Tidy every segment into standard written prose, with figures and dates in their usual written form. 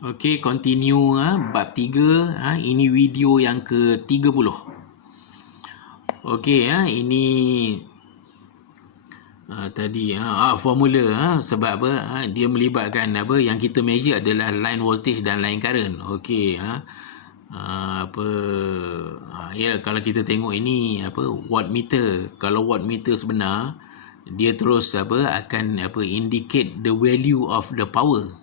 Okey, continue bab 3. Ini video yang ke-30. Okey, ini tadi formula sebab apa? Dia melibatkan apa yang kita measure adalah line voltage dan line current. Okey, ya kalau kita tengok ini apa wattmeter. Kalau wattmeter sebenar dia terus akan indicate the value of the power.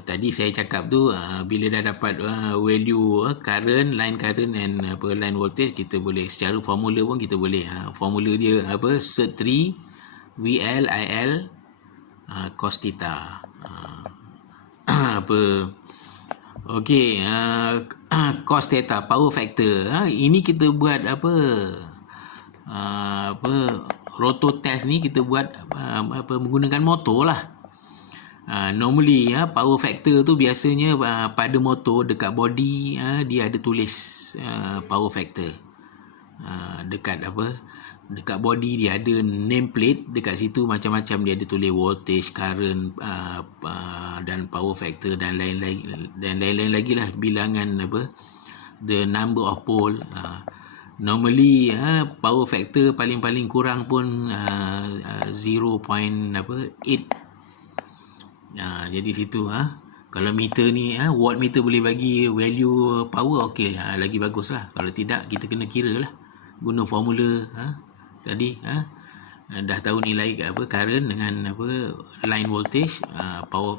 Tadi saya cakap tu bila dah dapat value current, line current and line voltage, kita boleh secara formula pun kita boleh formula dia cert 3 VL IL cos theta. Okey, cos theta power factor. Ini kita buat roto test ni kita buat menggunakan motor lah. Normally power factor tu biasanya pada motor dekat body dia ada tulis power factor. Dekat body dia ada nameplate, dekat situ macam-macam dia ada tulis voltage, current dan power factor dan lain-lain lagi lah bilangan the number of pole. Normally power factor paling kurang pun 0.8. Jadi situ kalau meter ni wattmeter boleh bagi value power, okey, lagi bagus lah. Kalau tidak kita kena kira lah guna formula tadi. Dah tahu nilai current dengan line voltage, power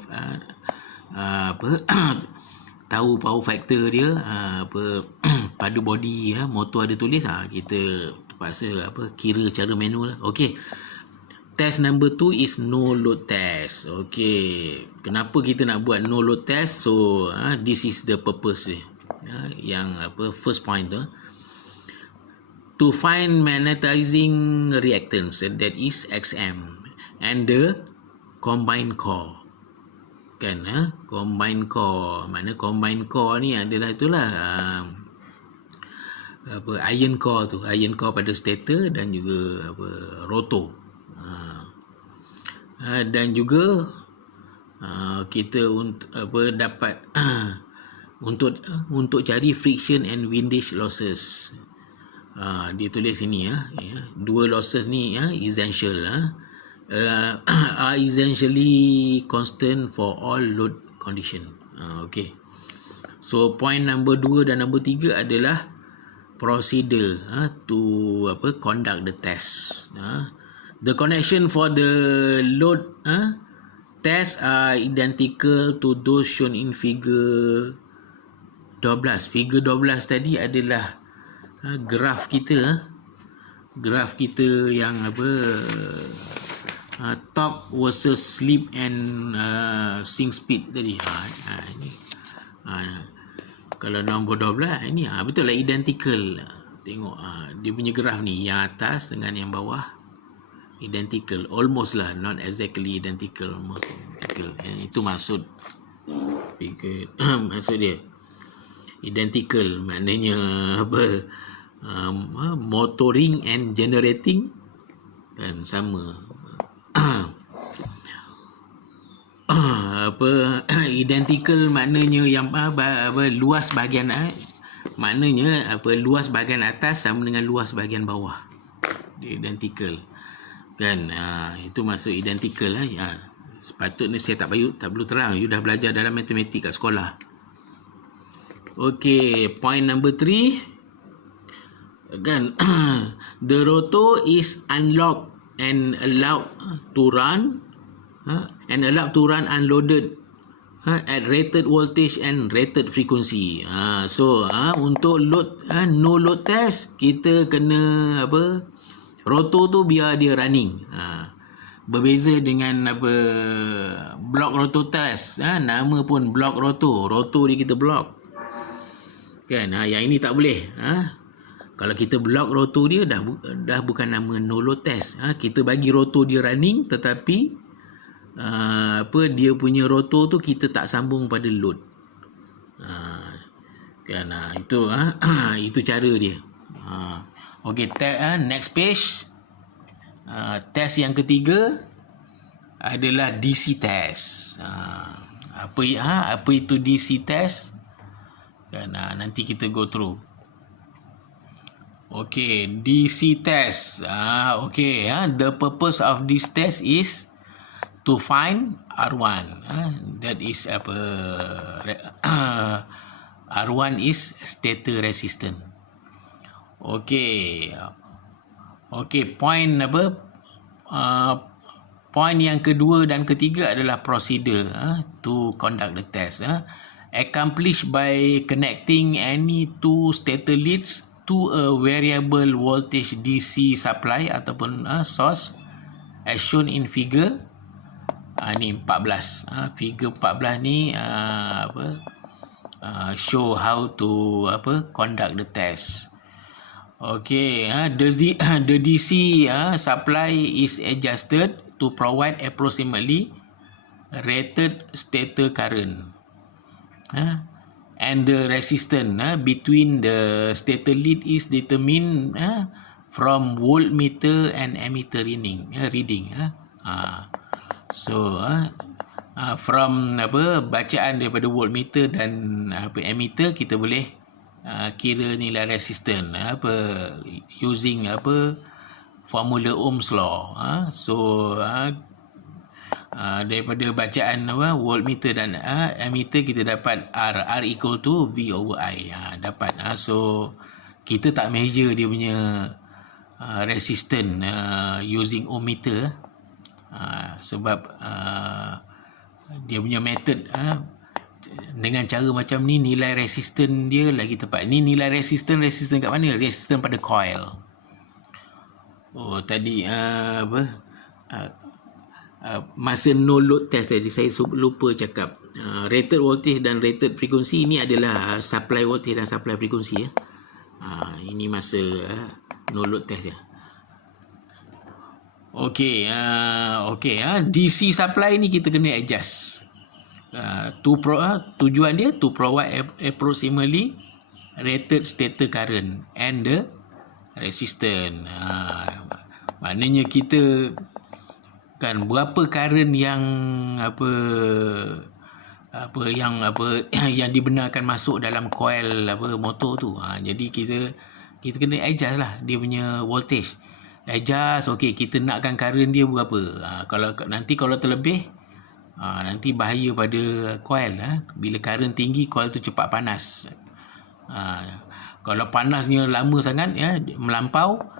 tahu power factor dia pada body motor ada tulis, kita terpaksa kira cara manual lah. Okey, test number 2 is no load test. Okey, kenapa kita nak buat no load test? So this is the purpose yang first point tu, to find magnetizing reactance, that is XM, and the combined core. Kan combined core, mana combined core ni adalah itulah iron core tu, iron core pada stator dan juga rotor. Dan juga kita dapat untuk cari friction and windage losses. Dia tulis sini dua losses ni essential are essentially constant for all load condition. Okey, so point number 2 dan number 3 adalah procedure to conduct the test. The connection for the load test are identical to those shown in figure 12. Figure 12 tadi adalah graf kita. Graf kita yang top versus slip and sink speed tadi. Kalau nombor 12 ini betul lah identical. Tengok dia punya graf ni, yang atas dengan yang bawah identical, almost lah, not exactly identical, almost identical. Itu maksud maksud dia identical, maknanya motoring and generating kan sama. Identical maknanya yang luas bahagian maknanya luas bahagian atas sama dengan luas bahagian bawah, identical kan. Itu maksud identical sepatutnya saya tak perlu terang, you dah belajar dalam matematik kat sekolah. Okey, point number 3 kan. The rotor is unlocked and allowed to run unloaded at rated voltage and rated frequency. So untuk load no load test, kita kena rotor tu biar dia running. Berbeza dengan block rotor test, nama pun block rotor dia kita block kan. Yang ini tak boleh. Kalau kita block rotor dia dah bukan nama no load test. Kita bagi rotor dia running, tetapi dia punya rotor tu kita tak sambung pada load. Kan itu cara dia. Okey, next page. Test yang ketiga adalah DC test. Apa itu DC test? Kan nanti kita go through. Okay, DC test. The purpose of this test is to find R1. That is R1 is stator resistant. Okay, point point yang kedua dan ketiga adalah procedure to conduct the test. Accomplished by connecting any two stator leads to a variable voltage DC supply ataupun source as shown in figure ni 14. Figure 14 ni show how to conduct the test. Okay, the DC supply is adjusted to provide approximately rated stator current. And the resistance between the stator lead is determined from voltmeter and ammeter reading. So from bacaan daripada voltmeter dan ammeter kita boleh kira nilai resistance using formula Ohm's law. Daripada bacaan voltmeter dan ammeter kita dapat R equal to V over I. Dapat. So kita tak measure dia punya resistance using ohmmeter sebab dia punya method dengan cara macam ni nilai resistance dia lagi tepat. Ni nilai resistance kat mana? Resistance pada coil. Tadi masa no load test tadi saya lupa cakap rated voltage dan rated frekuensi ini adalah supply voltage dan supply frekuensi ini masa no load test ya. DC supply ni kita kena adjust tujuan dia to provide approximately rated stator current and the resistance. Maknanya kita kan berapa current yang yang dibenarkan masuk dalam coil motor tu. Jadi kita kena adjust lah dia punya voltage. Adjust, kita nakkan current dia berapa. Kalau terlebih nanti bahaya pada coil. Bila current tinggi, coil tu cepat panas. Kalau panasnya lama sangat melampau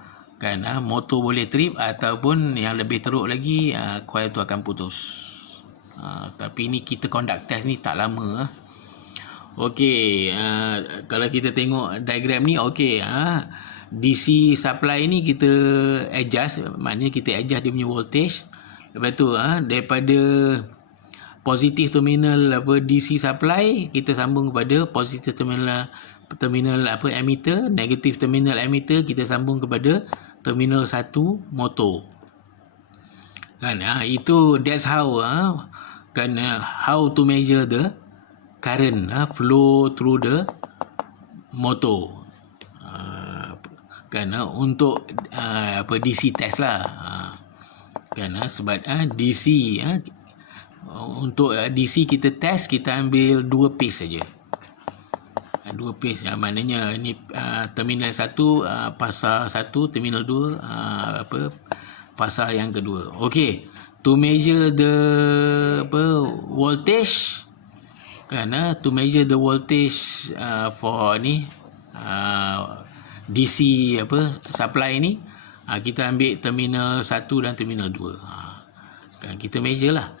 kan motor boleh trip ataupun yang lebih teruk lagi coil tu akan putus. Tapi ni kita conduct test ni tak lama. Kalau kita tengok diagram ni DC supply ni kita adjust, maknanya kita adjust dia punya voltage. Lepas tu daripada positif terminal DC supply kita sambung kepada positif terminal ammeter, negatif terminal ammeter kita sambung kepada terminal 1 motor. Kan itu that's how how to measure the current flow through the motor. Untuk DC test lah. Sebab DC untuk DC kita test kita ambil 2 piece saja. 2 piece maknanya ni terminal 1 pasar 1, terminal 2 pasar yang kedua. To measure the voltage to measure the voltage for ni DC supply ni kita ambil terminal 1 dan terminal 2. Kita measure lah.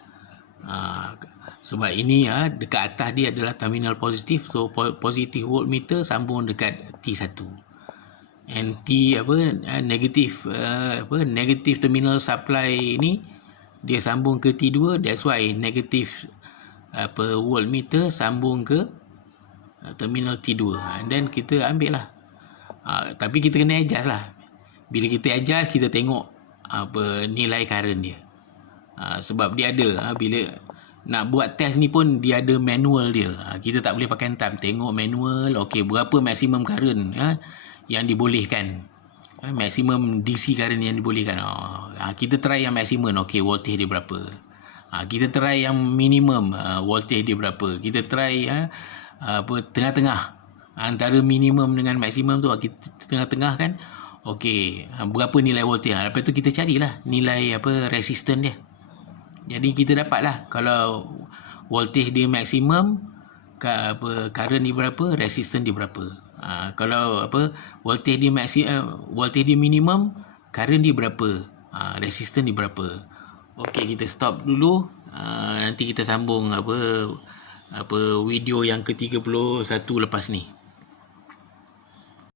Sebab ini dekat atas dia adalah terminal positif, so positif voltmeter sambung dekat T1 and negatif negatif terminal supply ni dia sambung ke T2, that's why negatif voltmeter sambung ke terminal T2 and then kita ambil lah. Tapi kita kena adjust lah. Bila kita adjust kita tengok nilai current dia. Sebab dia ada bila nak buat test ni pun dia ada manual dia. Kita tak boleh pakai time. Tengok manual, berapa maksimum current yang dibolehkan. Maksimum DC current yang dibolehkan. Kita try yang maksimum, voltage dia berapa. Kita try yang minimum, voltage dia berapa. Kita try tengah-tengah. Antara minimum dengan maksimum tu kita tengah-tengah kan. Okey, berapa nilai voltage. Lepas tu kita carilah nilai resistance dia. Jadi kita dapatlah kalau voltage dia maksimum, current dia berapa, resistance dia berapa. Kalau voltage dia minimum, current dia berapa, resistance dia berapa. Okey, kita stop dulu. Nanti kita sambung video yang ke-31 lepas ni.